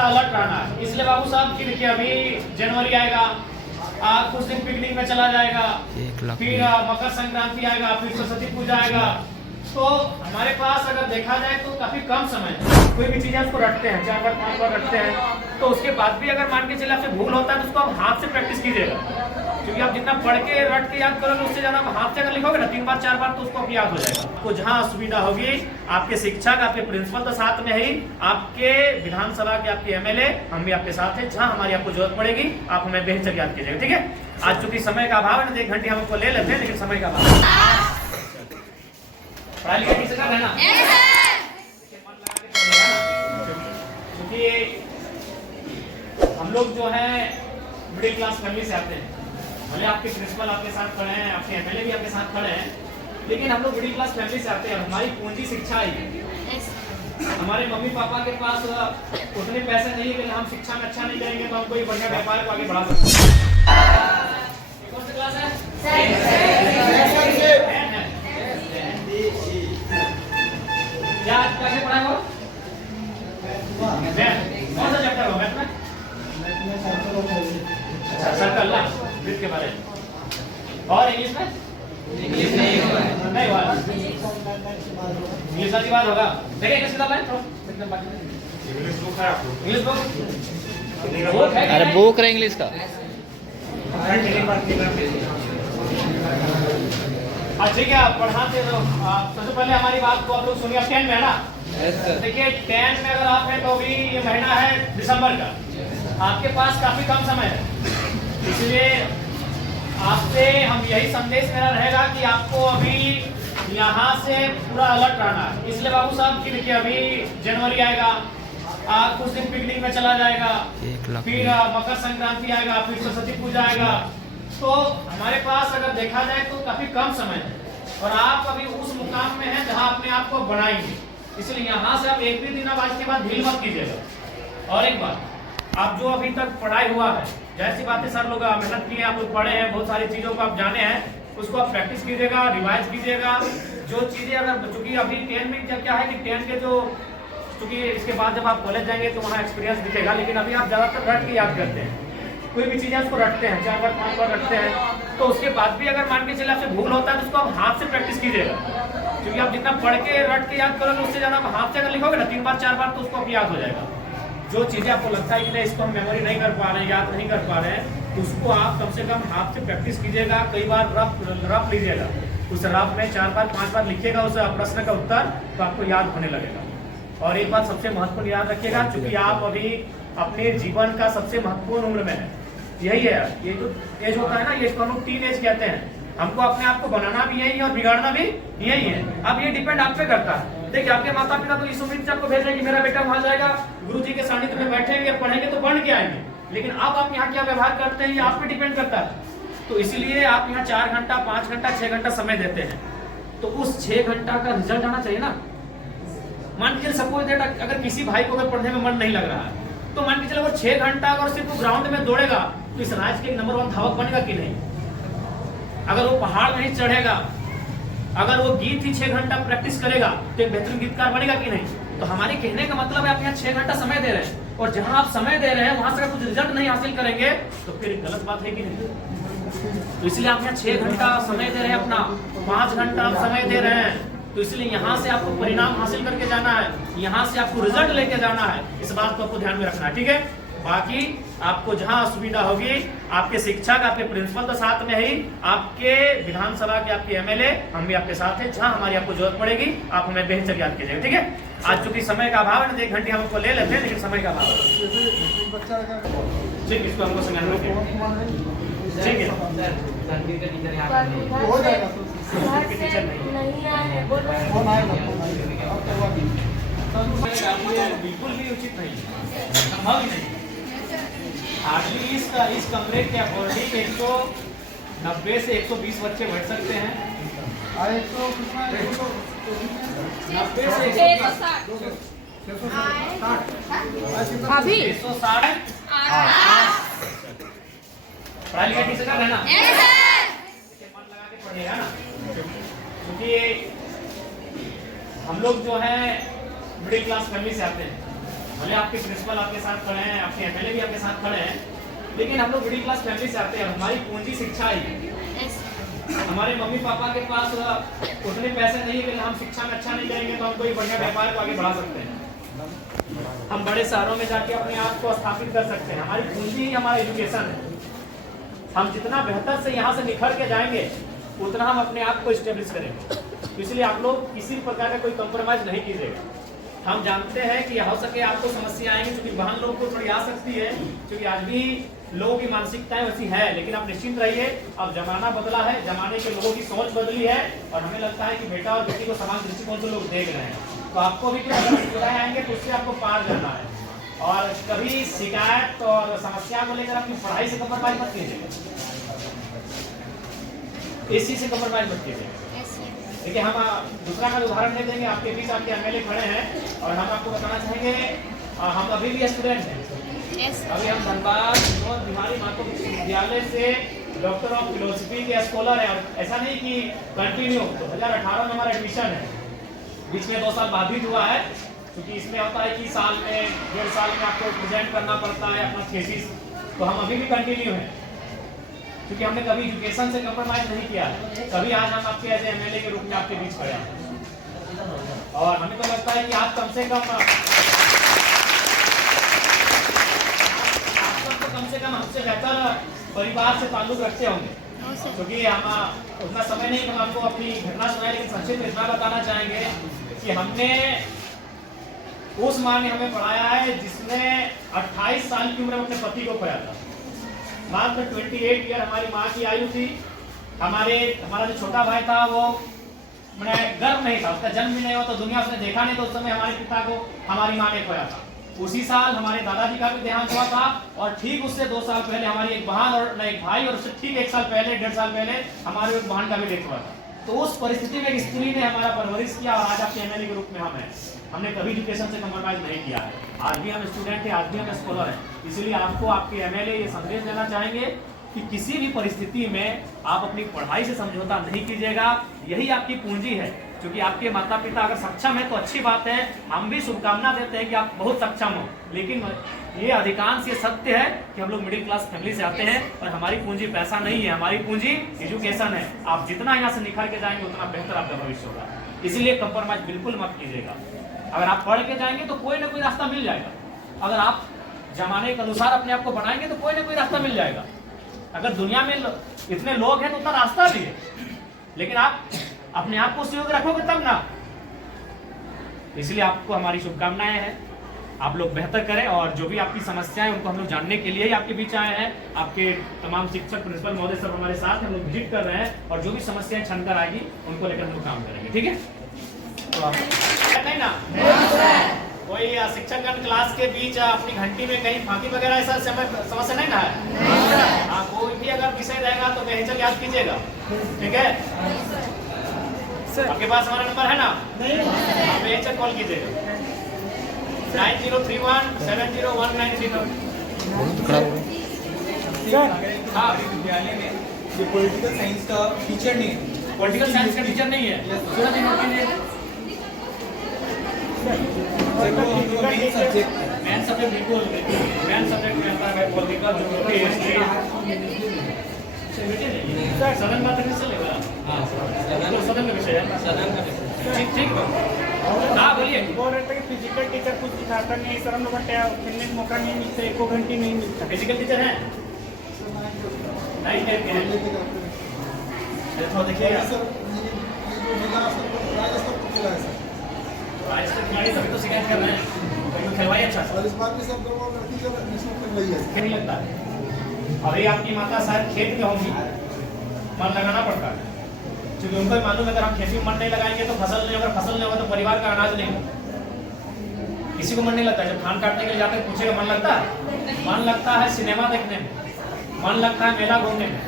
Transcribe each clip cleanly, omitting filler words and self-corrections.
पूरा अलर्ट रहना है। इसलिए बाबू साहब की देखिए अभी जनवरी आएगा, कुछ दिन पिकनिक में चला जाएगा, फिर मकर संक्रांति आएगा, फिर सरस्वती पूजा आएगा। तो हमारे पास अगर देखा जाए तो काफी कम समय है। कोई भी चीज है उसको रटते हैं, 4 बार 5 बार रटते हैं। तो उसके बाद भी अगर मान के चले आपसे भूल होता है तो उसको आप हाथ से प्रैक्टिस कीजिएगा, क्योंकि आप जितना पढ़ के रट के याद करोगे उससे ज्यादा आप हाथ से अगर लिखोगे ना 3 बार 4 बार तो उसको आप याद हो जाएगा। तो जहाँ असुविधा होगी, आपके शिक्षक आपके प्रिंसिपल तो साथ में ही, आपके विधानसभा के आपके एमएलए हम भी आपके साथ हैं। जहाँ हमारी आपको जरूरत पड़ेगी आप हमें बेहतर याद कीजिएगा, ठीक है। आज चूंकि समय का अभाव है, 1 घंटे हम आपको ले लेते हैं, लेकिन समय का अभाव पढ़ाई लिखाई ठीक से कर रहे हैं ना? क्योंकि हम लोग जो है मिडिल क्लास फैमिली से आते हैं। भले आपके प्रिंसिपल आपके साथ खड़े हैं, आपके एमएलए भी आपके साथ खड़े हैं, लेकिन हम लोग मिडिल क्लास फैमिली से आते हैं। हमारी पूंजी शिक्षा ही है। हमारे मम्मी पापा के पास उतने पैसे नहीं है कि हम शिक्षा में अच्छा नहीं करेंगे तो हम कोई बढ़िया व्यापार को आगे बढ़ा सकते हैं। कौन सी क्लास है? क्या कैसे पढ़ाए हो? कौन सा चैप्टर हो मैथ में? अच्छा, सर्कल ना, वृत्त के बारे में। और इंग्लिश में? इंग्लिश नहीं हुआ। इंग्लिश की बात होगा। देखिए किस किताब है? इंग्लिश बुक है आपको? इंग्लिश बुक है? अरे बुक रहा इंग्लिश का। ठीक है, आप पढ़ाते रहो। सबसे पहले हमारी बात को आप लोग सुनिए। 10 में है ना? देखिए 10 में अगर आप हैं तो अभी ये महीना है दिसंबर का, आपके पास काफी कम समय है। इसलिए आपसे हम यही संदेश मेरा रहेगा कि आपको अभी यहाँ से पूरा अलर्ट रहना है। इसलिए बाबू साहब की देखिए अभी जनवरी आएगा, कुछ दिन पिकनिक में चला जाएगा, फिर मकर संक्रांति आएगा, फिर सरस्वती पूजा आएगा। तो हमारे पास अगर देखा जाए तो काफी कम समय है और आप अभी उस मुकाम में हैं जहां अपने आप को बनाएंगे। इसलिए यहाँ से आप एक भी दिन अब आज के बाद ढील मत कीजिएगा। और एक बात, आप जो अभी तक पढ़ाई हुआ है, जाहिर सी बात है सर लोग मेहनत किए, आप लोग पढ़े हैं, बहुत सारी चीजों को आप जाने हैं, उसको आप प्रैक्टिस कीजिएगा, रिवाइज कीजिएगा। जो चीजें अगर चूंकि अभी 10 में क्या है कि 10 के जो चूंकि इसके बाद जब आप कॉलेज जाएंगे तो वहाँ एक्सपीरियंस दिखेगा, लेकिन अभी आप ज्यादातर रट के याद करते हैं। कोई भी चीज़ है उसको रटते हैं, 4 बार 5 बार रटते हैं। तो उसके बाद भी अगर मान के चले आपसे भूल होता है तो उसको आप हाथ से प्रैक्टिस कीजिएगा, क्योंकि आप जितना पढ़ के रट के याद करोगे उससे ज्यादा आप हाथ से अगर लिखोगे ना 3 बार 4 बार तो उसको आप याद हो जाएगा। जो चीजें आपको लगता है कि नहीं इसको हम मेमोरी नहीं कर पा रहे हैं, याद नहीं कर पा रहे हैं, तो उसको आप कम से कम हाथ से प्रैक्टिस कीजिएगा। कई बार रफ लीजिएगा, उस रफ में 4 बार 5 बार लिखिएगा उस प्रश्न का उत्तर, तो आपको याद होने लगेगा। और एक बात सबसे महत्वपूर्ण याद रखिएगा, क्योंकि आप अभी अपने जीवन का सबसे महत्वपूर्ण उम्र में है। यही है, ये जो एज होता है ना, ये इसको हम लोग टीन एज कहते हैं। हमको अपने आप को बनाना भी यही है और बिगाड़ना भी यही है। अब ये डिपेंड आप पे करता है। देखिए आपके माता पिता तो इस उम्मीद से आपको भेज रहे हैं कि मेरा बेटा वहां जाएगा, गुरुजी के सानिध्य में बैठेंगे, पढ़ेंगे तो बन के आएंगे, लेकिन अब आप यहाँ क्या व्यवहार करते हैं ये आप पे डिपेंड करता है। तो इसीलिए आप यहाँ 4 घंटा 5 घंटा 6 घंटा समय देते हैं, तो उस 6 घंटा का रिजल्ट आना चाहिए ना। मान के सपोज दैट अगर किसी भाई को अगर पढ़ने में मन नहीं लग रहा है तो मान के चलो वो 6 घंटा अगर सिर्फ ग्राउंड में दौड़ेगा तो इस राज्य के नंबर 1 धावक बनेगा कि नहीं। अगर वो पहाड़ नहीं चढ़ेगा, अगर वो गीत ही 6 घंटा प्रैक्टिस करेगा तो एक बेहतरीन गीतकार बनेगा कि नहीं। तो हमारे कहने का मतलब है आप यहाँ 6 घंटा समय दे रहे हैं, और जहां आप समय दे रहे हैं वहां से अगर कुछ रिजल्ट नहीं हासिल करेंगे तो फिर गलत बात है कि नहीं। तो इसलिए आप यहाँ 6 घंटा समय दे रहे हैं, अपना 5 घंटा आप समय दे रहे हैं, तो इसलिए यहाँ से आपको परिणाम हासिल करके जाना है, यहाँ से आपको रिजल्ट लेके जाना है। इस बात को आपको ध्यान में रखना है, ठीक है। बाकी आपको जहां असुविधा होगी, आपके शिक्षक आपके प्रिंसिपल तो साथ में ही, आपके विधानसभा के आपके एमएलए हम भी आपके साथ हैं। जहां हमारी आपको जरूरत पड़ेगी आप हमें बेहतर याद कीजिएगा, ठीक है। आज चूंकि समय का अभाव है, 1 घंटे हम आपको ले लेते हैं, लेकिन समय का अभाव है, ठीक। इसको हमको समझना ठीक है। बिल्कुल भी उचित नहीं, संभव ही नहीं। हार्डली इस कमरे के अकॉर्डिंग 190 से 120 बच्चे बैठ सकते हैं। 90 से 160 अभी 160 पढ़ाई लिखाई ठीक से कर रहे हैं ना? मन लगा के पढ़िएगा ना, क्योंकि हम लोग जो है मिडिल क्लास फैमिली से आते हैं। भले आपके प्रिंसिपल आपके साथ खड़े हैं, आपके एमएलए भी आपके साथ खड़े हैं, लेकिन हम लोग मिडिल क्लास फैमिली से आते हैं। हमारी पूंजी शिक्षा ही है। हमारे मम्मी पापा के पास उतने पैसे नहीं है कि हम शिक्षा में अच्छा नहीं करेंगे तो हम कोई बढ़िया व्यापार को आगे बढ़ा सकते हैं, हम बड़े शहरों में जाके अपने आप को स्थापित कर सकते हैं। हमारी पूंजी ही हमारा एजुकेशन है। हम जितना बेहतर से यहाँ से निखर के जाएंगे उतना हम अपने आप को स्टेब्लिश करेंगे। तो इसलिए आप लोग किसी भी प्रकार का कोई कॉम्प्रोमाइज नहीं कीजिएगा। हम जानते हैं कि हो सके आपको समस्या आएंगी, क्योंकि बहन लोग को थोड़ी आ सकती है, क्योंकि आज भी लोगों की मानसिकताएं वैसी है, लेकिन आप निश्चिंत रहिए, अब जमाना बदला है, जमाने के लोगों की सोच बदली है और हमें लगता है कि बेटा और बेटी को समान दृष्टिकोण से लोग देख रहे हैं। तो आपको भी अगर मुस्कुराए आएंगे तो उससे आपको पार करना है। और कभी शिकायत और समस्या को लेकर अपनी पढ़ाई से कॉम्प्रोमाइज मत कीजिएगा, इस चीज से कॉम्प्रोमाइज मत कीजिएगा। देखिए, हम दूसरा का उदाहरण दे देंगे। आपके बीच आपके एमएलए खड़े हैं और हम आपको बताना चाहेंगे, हम अभी भी स्टूडेंट हैं। अभी हम धनबाद विनोद बिहारी माधव विश्वविद्यालय से डॉक्टर ऑफ फिलोसफी के स्कॉलर हैं। और ऐसा नहीं कि कंटिन्यू 2018 में हमारा एडमिशन है, बीच में 2 साल बाधित हुआ है, क्योंकि इसमें होता है कि साल में 1.5 साल में आपको प्रेजेंट करना पड़ता है अपना थीसिस। तो हम अभी भी कंटिन्यू हैं, क्योंकि हमने कभी एजुकेशन से कॉम्प्रोमाइज नहीं किया है। कभी आज हम आपके एज एमएलए के रूप में आपके बीच खड़े हैं और हमें तो लगता है कि आप कम से कम हमसे बेहतर परिवार से ताल्लुक रखते होंगे, क्योंकि हम उतना समय नहीं कि हम आपको अपनी घटना सुनाए, लेकिन संक्षिप्त में इतना बताना चाहेंगे कि हमने उस माँ ने हमें पढ़ाया है जिसने 28 साल की उम्र में अपने पति को खोया था। मात्र 28 ईयर हमारी माँ की आयु थी। हमारा जो छोटा भाई था वो मैंने गर्भ नहीं था, उसका जन्म भी नहीं हुआ, तो दुनिया उसने देखा नहीं, तो उस समय हमारे पिता को हमारी माँ ने खोया था। उसी साल हमारे दादाजी का भी देहांत हुआ था और ठीक उससे 2 साल पहले हमारी एक बहन और एक भाई, और उससे ठीक 1 साल पहले 1.5 साल पहले हमारे एक बहन का भी डेथ हुआ था। तो उस परिस्थिति में एक स्त्री ने हमारा परवरिश किया और आज आपके एमएलए के रूप में हम हैं। हमने कभी एजुकेशन से कॉम्प्रोमाइज नहीं किया है। आज भी हम स्टूडेंट हैं, आज भी हम स्कॉलर हैं। इसीलिए आपको आपके एमएलए ये संदेश देना चाहेंगे कि किसी भी परिस्थिति में आप अपनी पढ़ाई से समझौता नहीं कीजिएगा। यही आपकी पूंजी है, क्योंकि आपके माता पिता अगर सक्षम है तो अच्छी बात है, हम भी शुभकामना देते हैं कि आप बहुत सक्षम हो। लेकिन ये अधिकांश ये सत्य है कि हम लोग मिडिल क्लास फैमिली से आते हैं और हमारी पूंजी पैसा नहीं है, हमारी पूंजी एजुकेशन है। आप जितना यहाँ से निखर के जाएंगे उतना बेहतर आपका भविष्य होगा। इसीलिए कंप्रोमाइज बिल्कुल मत कीजिएगा। अगर आप पढ़ के जाएंगे तो कोई ना कोई रास्ता मिल जाएगा। अगर आप जमाने के अनुसार अपने आप को बनाएंगे तो कोई ना कोई रास्ता मिल जाएगा। अगर दुनिया में इतने लोग हैं तो उतना रास्ता भी है, लेकिन आप अपने आप को सहयोग रखोगे तब ना। इसलिए आपको हमारी शुभकामनाएं हैं, आप लोग बेहतर करें। और जो भी आपकी समस्याएं उनको हम लोग जानने के लिए ही आपके बीच आए हैं। आपके तमाम शिक्षक प्रिंसिपल महोदय सब हमारे साथ हम लोग विजिट कर रहे हैं और जो भी समस्याएं छनकर आएगी उनको लेकर हम लोग काम करेंगे। ठीक है, तो आप नहीं ना कोई शिक्षकगण क्लास के बीच अपनी घंटी में कहीं फांकी वगैरह ऐसा समस्या नहीं ना है। हाँ, कोई भी अगर विषय रहेगा तो बेहिचक याद कीजिएगा। ठीक है, आपके पास हमारा नंबर है ना? आप बेहिचक कॉल कीजिएगा 9031701932। हाँ, विद्यालय में जो पॉलिटिकल साइंस का टीचर नहीं है, पॉलिटिकल साइंस का टीचर नहीं है, थोड़ा सा नोट कीजिए। मेन सब्जेक्ट बिल्कुल मेन सब्जेक्ट में आता है पॉलिटिकल, ज्योग्राफी, हिस्ट्री। सदन बात नहीं चलेगा। हाँ, सदन का विषय है, सदन का विषय। ठीक ठीक, हाँ बोलिए। बोल रहे थे कि फिजिकल टीचर कुछ सिखाता नहीं सर, हम लोग खेलने का मौका नहीं मिलता, 1 घंटे नहीं मिलता। फिजिकल टीचर है नहीं है? तो देखिए खिलाड़ी सभी तो शिकायत कर रहे हैं, खिलवाई अच्छा नहीं लगता है। अभी आपकी माता शायद खेत में होंगी, मन लगाना पड़ता है, क्योंकि उनको भी मालूम है अगर हम खेती में मन नहीं लगाएंगे तो फसल नहीं होगा, फसल नहीं होगा तो परिवार का अनाज नहीं होगा। किसी को मन नहीं लगता, जब धान काटने के लिए जाते हैं पूछेगा मन लगता है? मन लगता है सिनेमा देखने में, मन लगता है मेला घूमने में,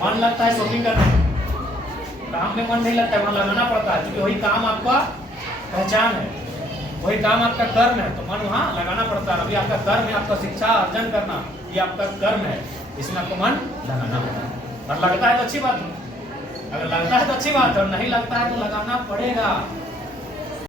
मन लगता है शॉपिंग करने में। काम में मन नहीं लगता है, वहाँ लगाना पड़ता है, क्योंकि वही काम आपका पहचान है, वही काम आपका कर्म है, तो मन वहाँ लगाना पड़ता है। अभी आपका कर्म है, आपका शिक्षा अर्जन करना, ये आपका कर्म है, इसमें आपको मन लगाना पड़ता है। और लगता है तो अच्छी बात है, अगर लगता है तो अच्छी बात है, और नहीं लगता है तो लगाना पड़ेगा।